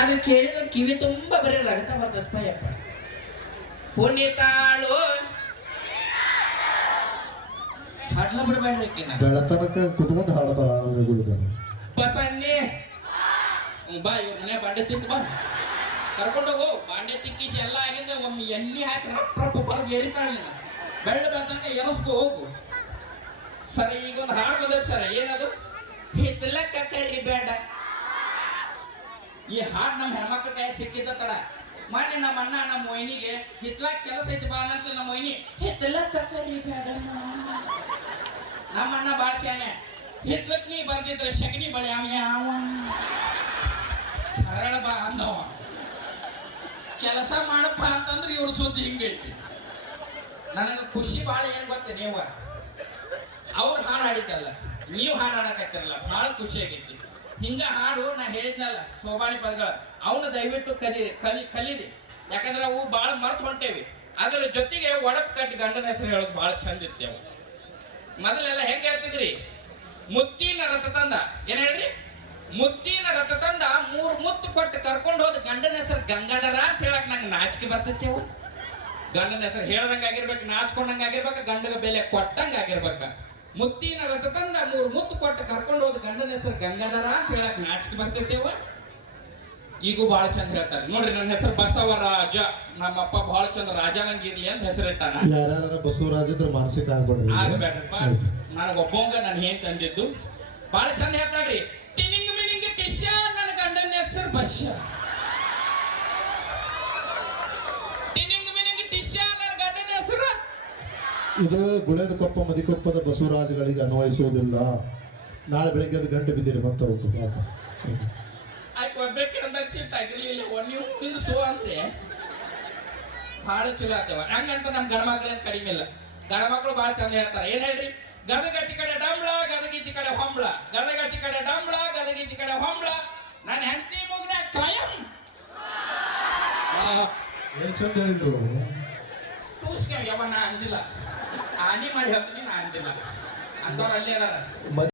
ಅದು ಕೇಳಿದ್ರೆ ಕಿವಿ ತುಂಬ ಬರೀ ರಗತ ಬರ್ತದಪ್ಪ ಯಪ್ಪ. ಪುಣ್ಯತಾಳು ಹಾಡ್ಲ ಬಿಡಬೇಡ್ರಿ ಬೆಳತನಕ ಕುತ್ಕೊಂಡು ಹಾಡ್ತಾರ ಬಸಣ್ಣೆ ಬಾ ಇವ್ರ ಮನೆ ಬಾಂಡೆ ತಿಂತು ಬಾ ಕರ್ಕೊಂಡೋಗು. ಬಾಂಡೆ ತಿಕ್ಕಿಸಿ ಎಲ್ಲ ಆಗಿಂದ ಒಮ್ಮೆ ಎಣ್ಣೆ ಹಾಕಿ ರಪ್ಪ ಬರದು ಏರಿತಾಳೆ ನೀನು. ಬೆಳ್ಳ ಬಂತಂಕ ಎರಸ್ಕೊ ಹೋಗು. ಸರಿ ಈಗ ಒಂದು ಹಾಡು ಬಂದದ ಸರ. ಏನದು? ಹಿತ್ತಲಕ್ಕ ಕರಿಬೇಡ. ಈ ಹಾಡು ನಮ್ಮ ಹೆಣ್ಮಕ್ಳ ಕೈ ಸಿಕ್ಕಿದ್ದ ತಡ. ಮೊನ್ನೆ ನಮ್ಮ ಅಣ್ಣ ನಮ್ಮ ಮೊಯ್ನಿಗೆ ಹಿತ್ಲಾಕ ಕೆಲಸ ಐತಿ ಬಾ ಅಂತ ನಮ್ಮ ಮೊಯ್ನಿ ಹಿತ್ತಲಕ್ಕ ಕರಿಬೇಡ. ನಮ್ಮ ಅಣ್ಣ ಬಾಳ ಶಾನೆ. ಹಿತ್ಲಕ್ ನೀ ಬರ್ದಿದ್ರೆ ಶಗನಿ ಬಳಿ ಯಾವ ಸರಳ ಬಾ ಅಂದವ. ಕೆಲಸ ಮಾಡಪ್ಪ ಅಂತಂದ್ರೆ ಇವ್ರ ಸುದ್ದಿ ಹಿಂಗೈತಿ. ನನಗೆ ಖುಷಿ ಭಾಳ ಏನು ಗೊತ್ತೆ ನೀವು ಅವ್ರು ಹಾಡು ಹಾಡಿದ್ದಲ್ಲ, ನೀವು ಹಾಡು ಹಾಡಕತ್ತಿರಲ್ಲ, ಭಾಳ ಖುಷಿ ಆಗೈತಿ. ಹಿಂಗ ಹಾಡು ನಾ ಹೇಳಿದ್ನಲ್ಲ ಸೋಬಾಣಿ ಪದಗಳು, ಅವನು ದಯವಿಟ್ಟು ಕಲೀರಿ. ಯಾಕಂದ್ರೆ ಅವು ಭಾಳ ಮರ್ತು ಹೊಂಟೇವಿ. ಅದ್ರ ಜೊತೆಗೆ ಒಡಪ್ ಕಟ್ಟಿ ಗಂಡನ ಹೆಸರು ಹೇಳೋದು ಭಾಳ ಚಂದ ಇತ್ತೇವು. ಮೊದಲೆಲ್ಲ ಹೆಂಗೆ ಹೇಳ್ತಿದ್ರಿ? ಮುತ್ತಿನ ರಥ ತಂದ, ಏನ್ ಹೇಳ್ರಿ? ಮುತ್ತಿನ ರಥ ತಂದ 3 ಮುತ್ತು ಕೊಟ್ಟು ಕರ್ಕೊಂಡು ಹೋದ ಗಂಡನ ಹೆಸರು ಗಂಗಾಧರ ಅಂತ ಹೇಳಕ್ ನಂಗೆ ನಾಚಿಕೆ ಬರ್ತೈತೆವು. ಗಂಡನ ಹೆಸರು ಹೇಳ್ದಂಗ ಆಗಿರ್ಬೇಕು, ನಾಚ್ಕೊಂಡಂಗ ಆಗಿರ್ಬೇಕು, ಗಂಡಗ ಬೆಲೆ ಕೊಟ್ಟಂಗ ಆಗಿರ್ಬೇಕ. ಮುತ್ತಿನ ರಥ ತಂದ 3 ಮುತ್ತು ಕೊಟ್ಟು ಕರ್ಕೊಂಡು ಹೋದ ಗಂಡನ ಹೆಸರು ಗಂಗಾಧರ ಅಂತ ಹೇಳಕ್ ನಾಚಿಕೆ ಬರ್ತೈತೆವ. ಈಗೂ ಬಹಳ ಚಂದ ಹೇಳ್ತಾರೆ ನೋಡ್ರಿ. ನನ್ನ ಹೆಸರು ಬಸವರಾಜ, ನಮ್ಮಪ್ಪ ಬಹಳ ಚಂದ ರಾಜ ನಂಗೆ ಇರ್ಲಿ ಅಂತ ಹೆಸರಿಟ್ಟಾನ. ಯಾರ್ಯಾರ ಬಸವರಾಜ ಇದ್ರೆ ಮಾನಸಿಕ ಆಗ್ಬೇಡ್ರಿ. ಆಗಬೇಡ್ರಪ್ಪ, ನನಗೊಬ್ಬಂಗ ನಾನು ಏನ್ ತಂದಿದ್ದು ಬಹಳ ಚಂದ ಹೇಳ್ತಾಳ್ರಿ. ಟಿನಿಂಗ್ ಮಿನಿಂಗ್ ಟಿಶ್ಯ, ನನ್ನ ಗಂಡನ ಹೆಸರು ಬಸ್ಯ. ಟಿನಿಂಗ್ ಮಿನಿಂಗ್ ಟಿಶ್ಯ, ನನ್ನ ಗಂಡನ ಹೆಸರು. ಇದು ಗುಳೆದ ಕೊಪ್ಪ ಮದಿಕೊಪ್ಪದ ಬಸವರಾಜಗಳಿಗೆ ಅನ್ವಯಿಸುವುದಿಲ್ಲ. ನಾಳೆ ಬೆಳಿಗ್ಗೆ ಅದು ಗಂಟೆ ಬಿದ್ದಿರಿ ಮತ್ತೆ ಹೋಗ್ಬೇಕು. ಆಯ್ತು ಒಬ್ಬಕ್ಕೆ ಅಂದಾಗ ಸೀಟ್ ಆಗಿರ್ಲಿಲ್ಲ. ನೀವು ಹಿಂಗ ಸೋ ಅಂದ್ರೆ ಬಹಳ ಚಲೋ ಆಗ್ತೇವ. ಹಂಗಂತ ನಮ್ ಗಣಮಕ್ಳೇನ್ ಕಡಿಮೆ ಇಲ್ಲ. ಗಣಮಕ್ಳು ಬಹಳ ಚಂದ ಹೇಳ್ತಾರ. ಏನ್ ಹೇಳ್ರಿ? ಗದಗಚ್ಚಿ ಕಡೆ ಡಂಬ್ಳ, ಗದಗಿಚ್ಚಿ ಕಡೆ ಹೊಂಬ್ಳ, ಗದಗಚ್ಚಿ ಕಡೆ ಡಂಬ್ಳ, ಗದಗಿಚ್ಚಿ ಕಡೆ ಹೊಂಬ್ಳ, ನನ್ನ ಹೆಂಡತಿ ಮುಗ್ನ ಕಾಯಂ. ಏನ್ ಚಂದ ಹೇಳಿದ್ರು. ಟೂಸ್ಕೆ ಯಾವ ನಾ ಅಂದಿಲ್ಲ, ಹಾನಿ ಮಾಡಿ ಹೇಳ್ತೀನಿ, ನಾ ಅಂದಿಲ್ಲ. ಅಂದವ್ರು ಅಲ್ಲೇ ಅದಾರ.